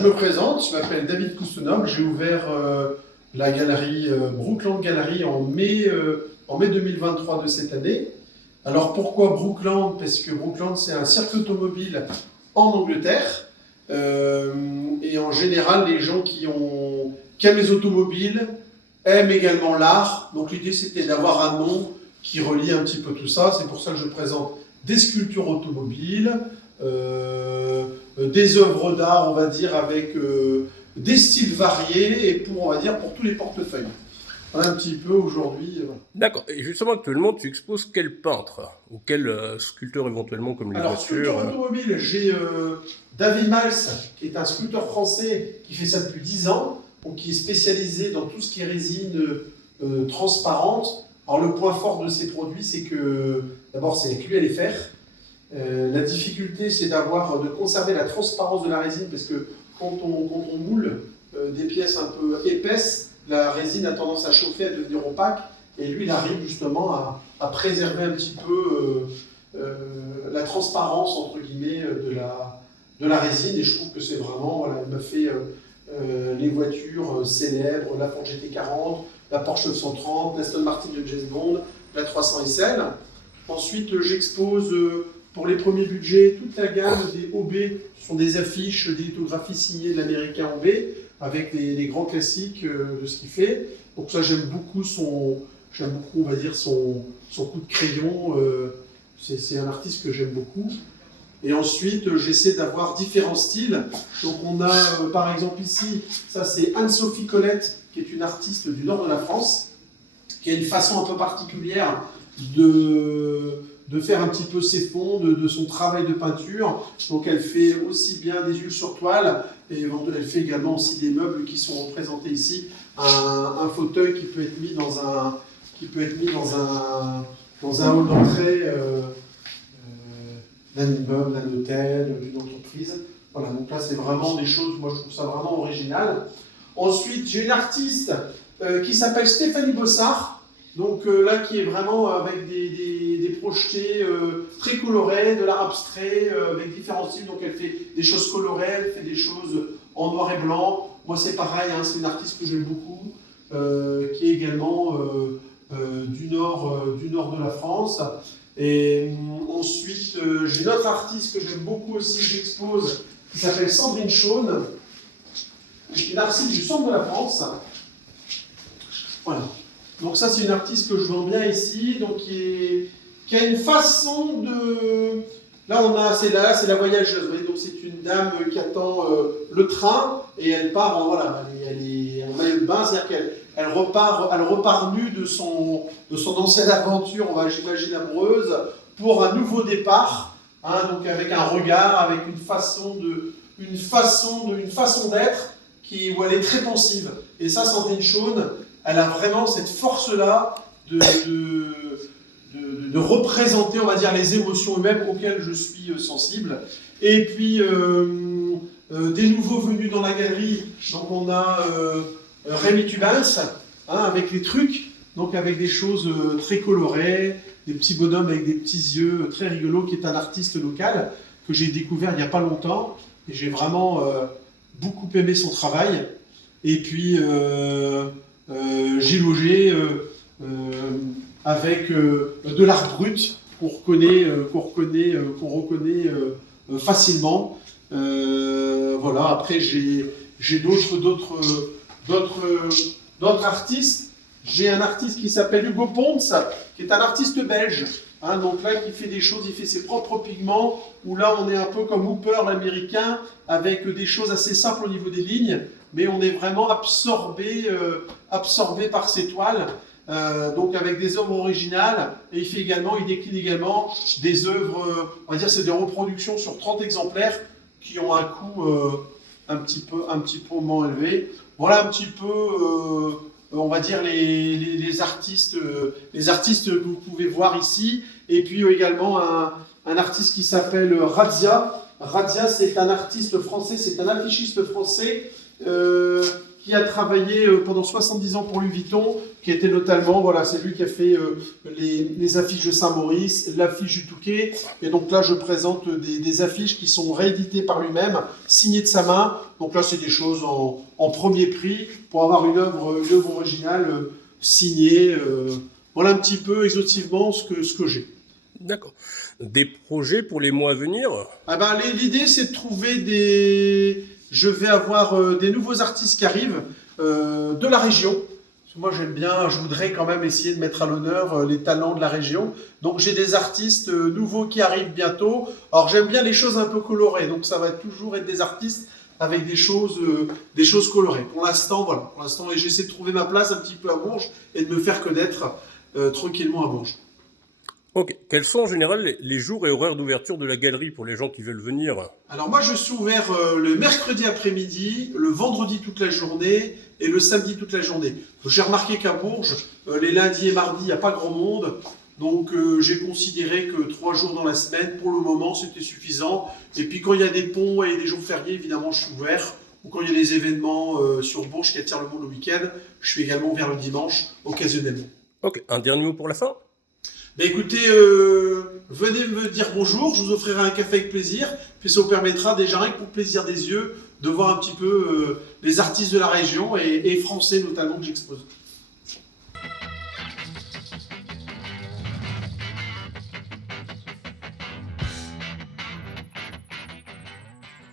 Je me présente, je m'appelle David Coussenoble, j'ai ouvert la galerie Brookland Gallery en mai 2023 de cette année. Alors pourquoi Brookland? Parce que Brookland c'est un cirque automobile en Angleterre et en général les gens qui aiment les automobiles aiment également l'art. Donc l'idée c'était d'avoir un nom qui relie un petit peu tout ça. C'est pour ça que je présente des sculptures automobiles, des œuvres d'art, on va dire, avec des styles variés et pour, on va dire, pour tous les portefeuilles. Voilà un petit peu aujourd'hui. D'accord. Et justement, actuellement, tu exposes quel peintre ou quel sculpteur éventuellement comme les Alors, voitures sculpteur automobile, j'ai David Mals, qui est un sculpteur français qui fait ça depuis 10 ans, donc qui est spécialisé dans tout ce qui est résine transparente. Alors, le point fort de ces produits, c'est que, d'abord, c'est avec l'huile et fer. La difficulté, c'est de conserver la transparence de la résine, parce que quand on moule des pièces un peu épaisses, la résine a tendance à chauffer, à devenir opaque, et lui, il arrive justement à préserver un petit peu la transparence, entre guillemets, de la résine, et je trouve que c'est vraiment, voilà, il m'a fait les voitures célèbres, la Ford GT40, la Porsche 930, l'Aston Martin de James Bond, la 300 SL. Ensuite, j'expose pour les premiers budgets toute la gamme des OB. Ce sont des affiches, des lithographies signées de l'américain OB, avec les grands classiques de ce qu'il fait. Donc ça, j'aime beaucoup, on va dire, son coup de crayon. C'est un artiste que j'aime beaucoup. Et ensuite, j'essaie d'avoir différents styles. Donc on a, par exemple ici, ça c'est Anne-Sophie Colette, qui est une artiste du nord de la France, qui a une façon un peu particulière de faire un petit peu ses fonds, de son travail de peinture. Donc elle fait aussi bien des huiles sur toile, et elle fait également aussi des meubles qui sont représentés ici. Un fauteuil qui peut être mis dans un hall d'entrée d'un immeuble, d'un hôtel, d'une entreprise. Voilà, donc là c'est vraiment des choses, moi je trouve ça vraiment original. Ensuite, j'ai une artiste qui s'appelle Stéphanie Bossard, donc là qui est vraiment avec des projetés très colorés, de l'art abstrait, avec différents styles. Donc elle fait des choses colorées, elle fait des choses en noir et blanc. Moi c'est pareil, hein, c'est une artiste que j'aime beaucoup, qui est également du nord de la France. Et ensuite, j'ai une autre artiste que j'aime beaucoup aussi, que j'expose, qui s'appelle Sandrine Chaune, qui est une artiste du centre de la France. Voilà. Donc ça, c'est une artiste que je vends bien ici, donc qui a une façon de... Là, c'est la voyageuse. Vous voyez, donc c'est une dame qui attend le train et elle part en, voilà, elle est en maillot de bain, c'est-à-dire qu'elle repart nue de son ancienne aventure, j'imagine amoureuse, pour un nouveau départ, hein, donc avec un regard, avec une façon d'être où elle est très pensive. Et ça, Sandrine Chaune, elle a vraiment cette force-là de représenter, on va dire, les émotions humaines auxquelles je suis sensible. Et puis, des nouveaux venus dans la galerie, donc on a Rémi Tubens, hein, avec les trucs, donc avec des choses très colorées, des petits bonhommes avec des petits yeux très rigolos, qui est un artiste local que j'ai découvert il n'y a pas longtemps, et j'ai vraiment beaucoup aimé son travail. Et puis Gilles Auger, avec de l'art brut qu'on reconnaît facilement. Voilà. Après, j'ai d'autres artistes. J'ai un artiste qui s'appelle Hugo Pons, qui est un artiste belge. Hein, donc là, qui fait des choses, il fait ses propres pigments, où là, on est un peu comme Hooper, l'américain, avec des choses assez simples au niveau des lignes, mais on est vraiment absorbé par ses toiles. Donc avec des œuvres originales, et il décline également des œuvres, on va dire c'est des reproductions sur 30 exemplaires qui ont un coût un petit peu moins élevé. Voilà un petit peu, on va dire les artistes que vous pouvez voir ici, et puis également un artiste qui s'appelle Razzia. Razzia, c'est un artiste français, c'est un affichiste français qui a travaillé pendant 70 ans pour Louis Vuitton, qui était notamment, voilà, c'est lui qui a fait les affiches de Saint-Maurice, l'affiche du Touquet, et donc là je présente des affiches qui sont rééditées par lui-même, signées de sa main, Donc là, c'est des choses en premier prix pour avoir une œuvre originale signée. Voilà un petit peu exhaustivement ce que j'ai. D'accord. Des projets pour les mois à venir? Ah ben, l'idée, c'est de trouver des... Je vais avoir des nouveaux artistes qui arrivent de la région. Parce que moi, j'aime bien, je voudrais quand même essayer de mettre à l'honneur les talents de la région. Donc, j'ai des artistes nouveaux qui arrivent bientôt. Alors, j'aime bien les choses un peu colorées. Donc, ça va toujours être des artistes avec des choses colorées. Pour l'instant, voilà. Pour l'instant, j'essaie de trouver ma place un petit peu à Bourges et de me faire connaître tranquillement à Bourges. Ok. Quels sont en général les jours et horaires d'ouverture de la galerie pour les gens qui veulent venir? Alors moi, je suis ouvert le mercredi après-midi, le vendredi toute la journée et le samedi toute la journée. J'ai remarqué qu'à Bourges, les lundis et mardis, il n'y a pas grand monde. Donc j'ai considéré que 3 jours dans la semaine, pour le moment, c'était suffisant. Et puis quand il y a des ponts et des jours fériés, évidemment, je suis ouvert. Ou quand il y a des événements sur Bourges qui attirent le monde le week-end, je suis également ouvert le dimanche, occasionnellement. Ok. Un dernier mot pour la fin? Ben écoutez, venez me dire bonjour, je vous offrirai un café avec plaisir, puis ça vous permettra déjà rien que pour le plaisir des yeux de voir un petit peu les artistes de la région et français notamment que j'expose.